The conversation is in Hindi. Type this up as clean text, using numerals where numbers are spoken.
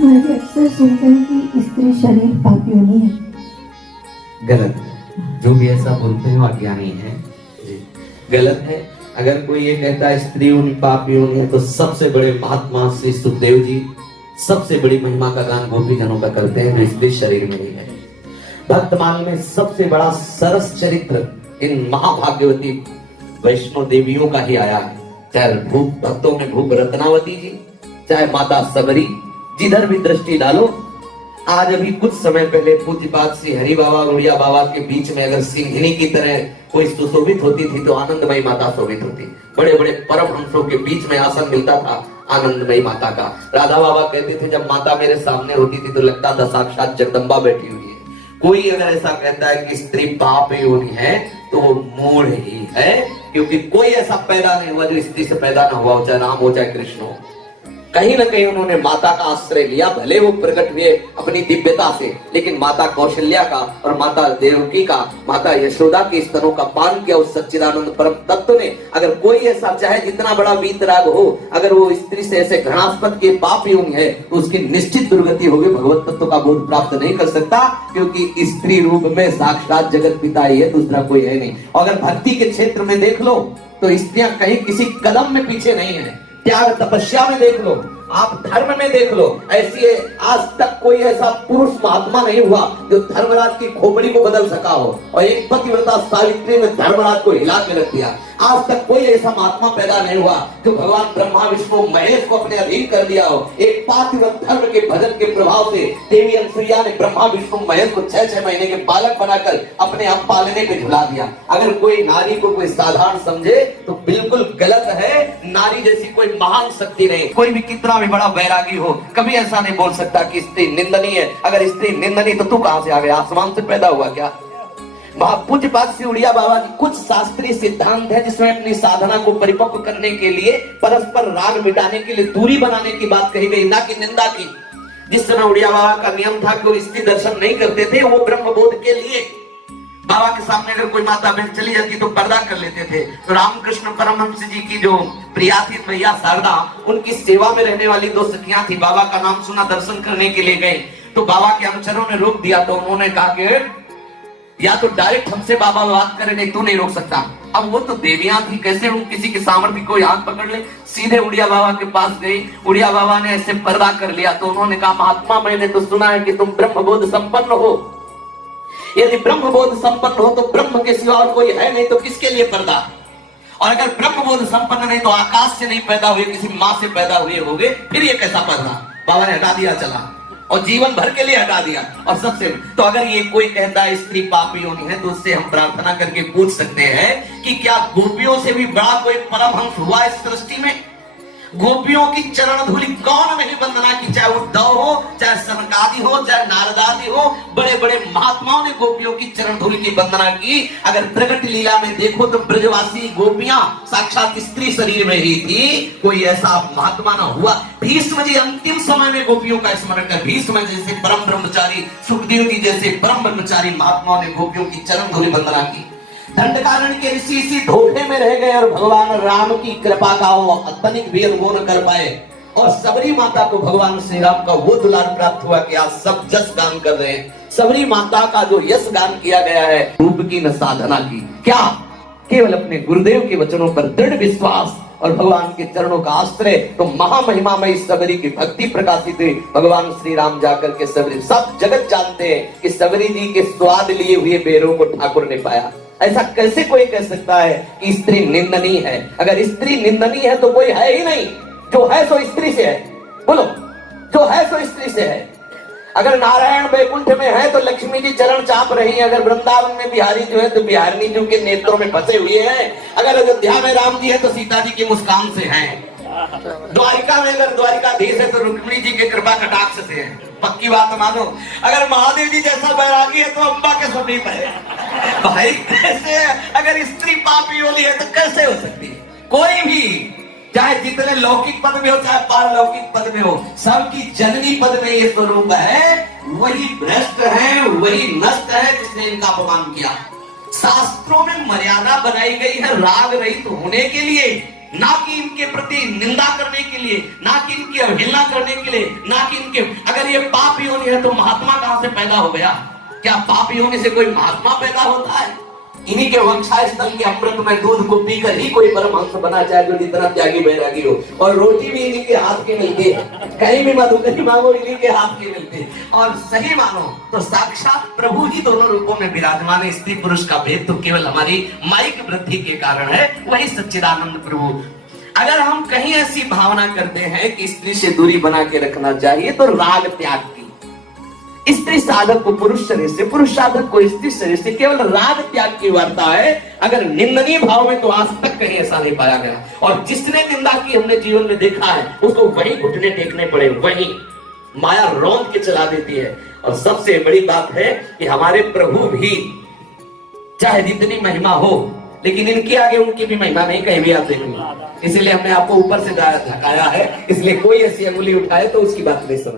मुझे अक्सर सुनते हैं कि स्त्री शरीर पाप योनि है। गलत है। जो भी ऐसा बोलते हैं वो अज्ञानी है जी, गलत है। अगर कोई ये कहता है स्त्री योनि पाप योनि है, तो सबसे बड़े महात्मा श्री सुखदेव जी सबसे बड़ी महिमा का गान गोपी जनों का करते हैं, जो स्त्री शरीर में ही है। भक्तमाल में सबसे बड़ा सरस चरित्र इन महाभाग्यवती वैष्णो देवियों का ही आया है, चाहे भूप भक्तों में भूप रत्नावती जी, चाहे माता सबरी, जिधर भी दृष्टि डालो। आज अभी कुछ समय पहले पूज्यपाद श्री हरि बाबा उड़िया बाबा के बीच में अगर सिंहिनी की तरह कोई सुशोभित होती थी तो आनंदमयी माता शोभित होती। बड़े बड़े परमहंसों के बीच में आसन मिलता था आनंदमयी माता का। राधा बाबा कहते थे जब माता मेरे सामने होती थी तो लगता था साक्षात जगदम्बा बैठी हुई है। कोई अगर ऐसा कहता है कि स्त्री पाप योनि है तो वो मूढ़ ही है, क्योंकि कोई ऐसा पैदा नहीं हुआ जो स्त्री से पैदा ना हुआ हो, चाहे राम हो चाहे कृष्ण हो। कहीं ना कहीं उन्होंने माता का आश्रय लिया, भले वो प्रकट हुए अपनी दिव्यता से, लेकिन माता कौशल्या का और माता देवकी का, माता यशोदा के स्तनों का पान किया उस सच्चिदानंद परम तत्व ने। अगर कोई ऐसा चाहे जितना बड़ा वीतराग हो, अगर वो स्त्री से ऐसे घृणास्पद के पाप योनि है तो उसकी निश्चित दुर्गति होगी, भगवत तत्व का बोध प्राप्त नहीं कर सकता, क्योंकि स्त्री रूप में साक्षात जगत पिता ही है, दूसरा कोई है नहीं। अगर भक्ति के क्षेत्र में देख लो तो स्त्रियां कहीं किसी कदम में पीछे नहीं है। त्याग तपस्या में देख लो, आप धर्म में देख लो, ऐसी आज तक कोई ऐसा पुरुष महात्मा नहीं हुआ जो धर्मराज की खोपड़ी को बदल सका हो, और एक पतिव्रता सावित्री ने धर्मराज को हिला के रख दिया। आज तक कोई ऐसा महात्मा पैदा नहीं हुआ जो भगवान ब्रह्मा विष्णु महेश को अपने अधीन कर दिया हो। एक पातिव्रत धर्म के भजन के प्रभाव से देवी अनुसुईया ने ब्रह्मा विष्णु महेश को 6-6 महीने के बालक बनाकर अपने आप पालने पे झुला दिया। अगर कोई नारी को कोई साधारण समझे तो बिल्कुल गलत है। नारी जैसी कोई महान शक्ति नहीं। कोई भी कितना भी बड़ा वैरागी हो, कभी ऐसा नहीं बोल सकता कि स्त्री निंदनीय है। अगर स्त्री निंदनीय तो तू कहां से आ गया, आसमान से पैदा हुआ क्या? पूज्यपाद श्री उड़िया बाबा जी कुछ शास्त्रीय सिद्धांत है जिसमें अपनी साधना को परिपक्व करने के लिए परस्पर राग मिटाने के लिए दूरी बनाने की बात कही गई, ना कि निंदा की। जिस समय उड़िया बाबा का नियम था कि वो स्त्री दर्शन नहीं करते थे, वो ब्रह्म बोध के लिए बाबा के सामने अगर कोई माता बहन चली जाती तो पर्दा कर लेते थे। तो रामकृष्ण परमहंस जी की जो प्रिया थी मैया शारदा, उनकी सेवा में रहने वाली 2 सखियां थी। बाबा का नाम सुना, दर्शन करने के लिए गए तो बाबा के अनुचरों ने रोक दिया। तो उन्होंने कहा कि या तो डायरेक्ट हमसे बाबा बात करे, नहीं तू नहीं रोक सकता। अब वो तो देवियां थी, कैसे हम किसी के सामर्थ्य को हाथ पकड़ ले। सीधे उड़िया बाबा के पास गई, उड़िया बाबा ने ऐसे पर्दा कर लिया। तो उन्होंने कहा महात्मा मैंने तो सुना है कि तुम ब्रह्मबोध संपन्न हो, यदि ब्रह्मबोध संपन्न हो तो ब्रह्म के सिवा और कोई है नहीं, तो किसके लिए पर्दा? और अगर ब्रह्मबोध संपन्न नहीं तो आकाश से नहीं पैदा हुए, किसी माँ से पैदा हुए होंगे, फिर ये कैसा पर्दा? बाबा ने हटा दिया चला, और जीवन भर के लिए हटा दिया। और सबसे तो अगर ये कोई कहता है स्त्री पाप योनि है, तो उससे हम प्रार्थना करके पूछ सकते हैं कि क्या गोपियों से भी बड़ा कोई परमहंस हुआ इस सृष्टि में? गोपियों की चरण धूलि कौन नहीं वंदना की, चाहे उद्धव हो, चाहे सनकादि हो, चाहे नारदादि हो, बड़े बड़े महात्माओं ने गोपियों की चरण धूलि की वंदना की। अगर प्रगट लीला में देखो तो ब्रजवासी गोपियां साक्षात स्त्री शरीर में ही थी, कोई ऐसा महात्मा ना हुआ। भीष्म जी अंतिम समय में गोपियों का स्मरण कर, भीष्म जैसे परम ब्रह्मचारी, सुखदेव जी जैसे परम ब्रह्मचारी महात्माओं ने गोपियों की चरण धूलि वंदना की। दंडकारण्य के ऋषि इसी धोखे में रह गए और भगवान राम की कृपा का वो तनिक भी अनुभव न कर पाए, और सबरी माता को भगवान श्री राम का वो दुलार प्राप्त हुआ कि आज सब जस गान कर रहे हैं। सबरी माता का जो यश गान किया गया है, रूप की न साधना की, क्या केवल अपने गुरुदेव के वचनों पर दृढ़ विश्वास और भगवान के चरणों का आश्रय। तो महामहिमामयी सबरी की भक्ति प्रकाशित हुई। भगवान श्री राम जाकर के सबरी, सब जगत जानते हैं कि सबरी जी के स्वाद लिए हुए बेरों को ठाकुर ने पाया। ऐसा कैसे कोई कह सकता है कि स्त्री निंदनीय है? अगर स्त्री निंदनीय है तो कोई है ही नहीं, जो है सो स्त्री से है। बोलो, जो है सो स्त्री से है। अगर नारायण वैकुंठ में है तो लक्ष्मी जी चरण चाप रही है, अगर वृंदावन में बिहारी जो है तो बिहारिणी जी के नेत्रों में फंसे हुए हैं, अगर अयोध्या में राम जी है तो सीता जी की मुस्कान से हैं, द्वारिका में अगर द्वारिकाधीश है तो रुक्मिणी जी के कृपा कटाक्ष से है। पक्की बात मानो, अगर महादेव जी जैसा बैरागी है तो अम्बा के समीप है। भाई कैसे, अगर स्त्री पाप योनि है तो कैसे हो सकती है? कोई भी, चाहे जितने लौकिक पद में हो चाहे पारलौकिक पद में हो, सबकी जननी पद में ये स्वरूप है। वही भ्रष्ट है, वही नष्ट है जिसने इनका अपमान किया। शास्त्रों में मर्यादा बनाई गई है राग रहित होने के लिए, ना कि इनके प्रति निंदा करने के लिए, ना कि इनकी अवहेलना करने के लिए, ना कि इनके, अगर ये पाप योनि है तो महात्मा कहां से पैदा हो गया? क्या पाप योनि से कोई महात्मा पैदा होता है? इन्हीं के वंशाय स्थल के अमृत में दूध को पीकर ही कोई परमहंस बना, चाहे जो जितना त्यागी बैरागी हो। और रोटी भी इन्हीं के हाथ की मिलती है, कहीं भी मधुकरी मांगो इन्हीं के हाथ की मिलती है। और सही मानो तो साक्षात प्रभु ही दोनों रूपों में विराजमान है। स्त्री पुरुष का भेद तो केवल हमारी माइक वृद्धि के कारण है, वही सच्चिदानंद प्रभु। अगर हम कहीं ऐसी भावना करते हैं कि स्त्री से दूरी बना के रखना चाहिए, तो राग त्याग की, स्त्री साधक को पुरुष शरीर से, पुरुष साधक को स्त्री शरीर से, केवल राग त्याग की वार्ता है। अगर निंदनीय भाव में तो आज तक कहीं ऐसा नहीं पाया गया। और जिसने निंदा की हमने जीवन में देखा है, उसको वही घुटने टेकने पड़े, वही माया रौंद के चला देती है। और सबसे बड़ी बात है कि हमारे प्रभु भी चाहे जितनी महिमा हो, लेकिन इनके आगे उनकी भी महिमा नहीं कहीं भी आप देखेंगे। इसलिए हमने आपको ऊपर से धकाया है, इसलिए कोई ऐसी अंगुली उठाए तो उसकी बात नहीं समझ।